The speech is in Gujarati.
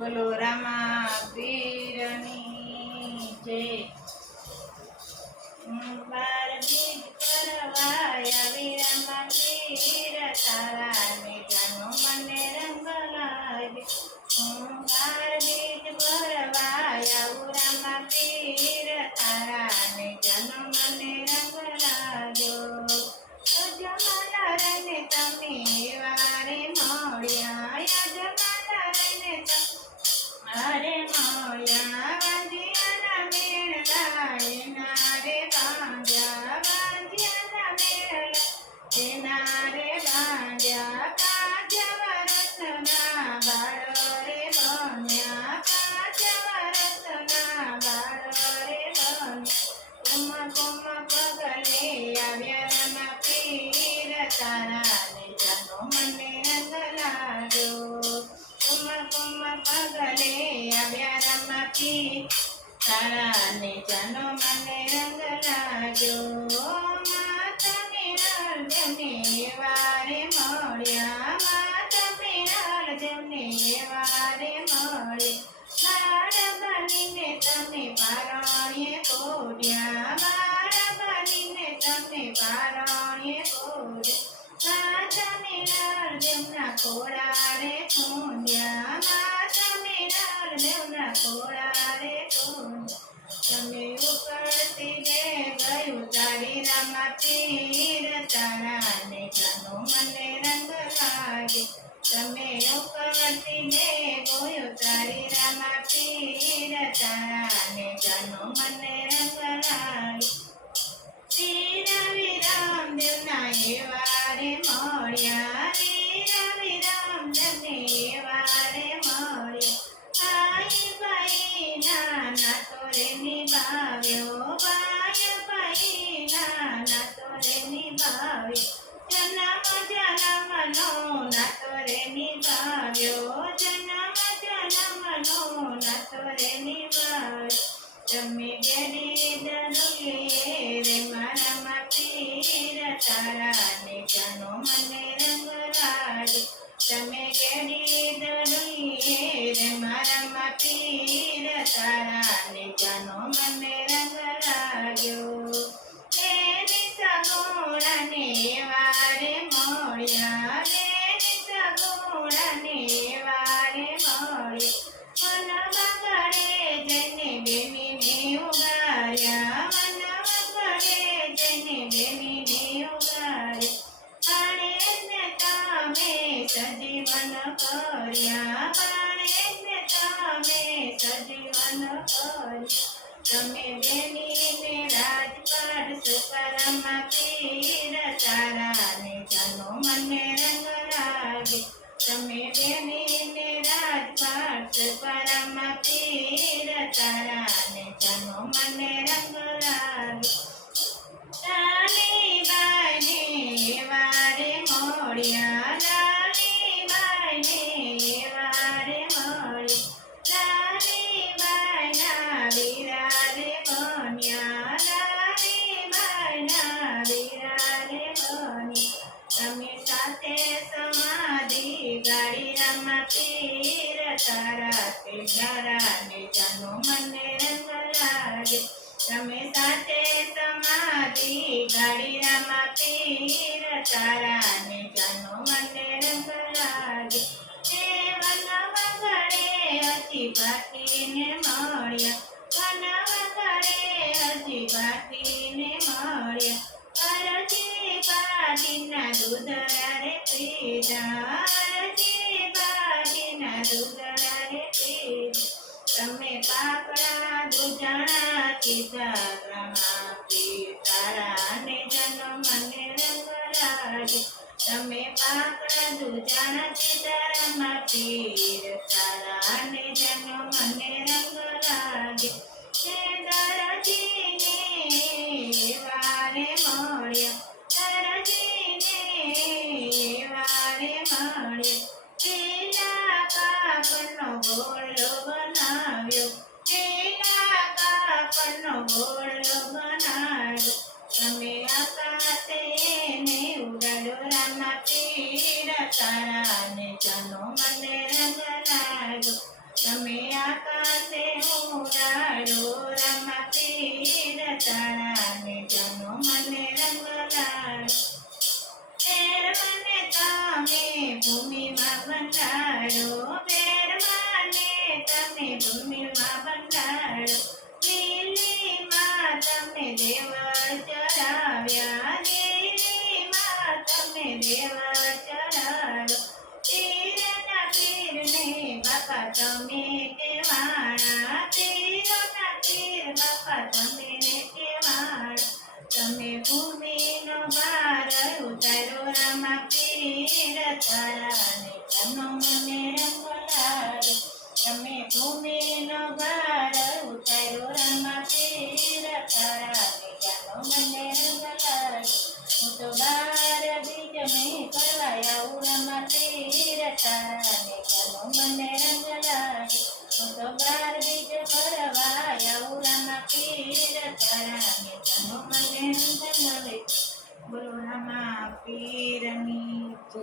બોલો રામા પીરની જય। બાર બીજ પરવાય આવી રામા પીર તારા ને જાનો મને રંગ લાગે। બાર બીજ પરવાય આવું રામા પીર તારા ને જાનો મને રંગ લાગ્યો। યજમાન રને તમે વારે મળ્યા યજમાન રને અરે મળ્યા વાંધિયાના મેળા એના રે બાંધ્યા વાંધિયાના મેળા એના રે બાંધ્યા પાંચ વરસના બાળો રે બન્યા પાંચ વરસના બાળો રે બન્યા કુમ પગલે આવ્યા રામા પીર તારા ને જાનો મને રંગ લાગ્યો। કુમ પગલે આવ્યા રામા પીર તારા ને જાનો મને રંગ લાગ્યો। માતા પિરાલ જેમને વારે મળ્યા માતા પિરાલ જેમને વારે મળે બાળ બનીને તમે પારણીએ કોડ્યા બાળ બનીને તમે પારણીએ કોડ્યા માતા પિરાલ જેમના ખોળારે ખૂંદ્યા માતા પિરાલ જેમના ખોળારે ખૂંદ્યા। તમે ઉકળતી દે ગયું તારી રામા પીર તારા ને જાનો મને રંગ લાગે। તમે ઉકળતી દે ગયું તારી રામા પીર તારા ને જાનો મને રંગ લાગે। વીર વિરામ દેવના એવારે મળ્યા વીર વિરામ દેવને એવારે મળ્યા આઈ ભાઈ નાના તોરે નિભાવ્યો ભાઈ ભાઈ નાના તોરે નિભાવ્યો જન્મ જન્મનો નાતો રે નિભાવ્યો જન્મ જન્મનો નાતો રે નિભાવ્યો। તમે ગેરી દરુએ રે મારા પીર તારા ને જાનો મને રંગ લાગે। તમે ગેરી દરુએ રે મારા પીર તારા ને જાનો મને રંગ લાગ્યો। એની સગુણાને વારે મળ્યા એની સગુણાને વારે મળ્યા મન વગડે જઈને બેમીને ઉગાર્યા મન વગડે જઈને બેમીને ઉગાર્યા પાણે ને તમે સજીવન કર્યા પાણે ને તમે સજીવન કર્યા। તમે બેનીને રાજપાટ સુપરામા પીર તારા ને જાનો મને રંગ લાગે। તમે બેનીને રાજપાટ સુપરામા પીર તારા ને જાનો મને રંગ લાગે। લાલી બાઈને વારે મળ્યા લાલી બાઈને વારે મળ્યા લાલી બાઈના વીરારે બન્યા લાલી બાઈના વીરારે બન્યા। તમે સાથે સમાધિ ગાડી રામા પીર તારા તે તારા ને જાનો મને રંગ લાગે। તમે સાથે સમાધિ ગાડી રામા પીર તારા ને જાનો મને રંગ લાગે। એ વન વગડે હજી બાકીને મળ્યા વન વગડે હજી બાકીને મળ્યા અરજી બાકીના દૂધરા રે પીધા અરજી બાકીના દૂધરા રે પીધા। તમે પાકડા દૂધણા કીધા રામા પીર તારા ને જાનો મને રંગ લાગે। તમે પાકડા દૂધણા કીધા રામા પીર તારા ને જાનો મને રંગ લાગે। હે દરજીને વારે મળ્યા દરજીને વારે મળ્યા પેલા કાપડનો ગોળો બનાવ્યો પેલા કાપડનો ગોળો બનાવ્યો। તમે આકાશે ને ઉડાડો રામા પીર તારા ને જાનો મને રંગ લાગે। તમે આકાશે ઉડાડો રામા પીર તારાને જાનો મને રંગ લાડો. ફેર મને તમે ભૂમિમાં બંધાડો, ફેર મને તમે ભૂમિમાં બંધાડો. લીલીમાં તમે દેવ ચડાવ્યા, લીલીમાં તમે દેવ ચડાડો. પીરના પીરને બાપા તમે કેવાણા, પીરના પીર બાપા તમે કેવાણા. તમે ભૂમિનો ભાર ઉતારો રામા પીર તારાને જાનો મને રંગ લાડો. તમે ભૂમિનો ભાર ઉતારો રામા પીર તારાને જાનો મને રંગ લાડો. હું તો બાર બીજ મેં કરવા આવું રામા પીર તારાને જાનો મને રંગ લાડો. હું તો બાર બીજ કરવા આવું રામા પીર તારાને જાનો મને રંગ લાડો. બોલો રામા પીરની જય.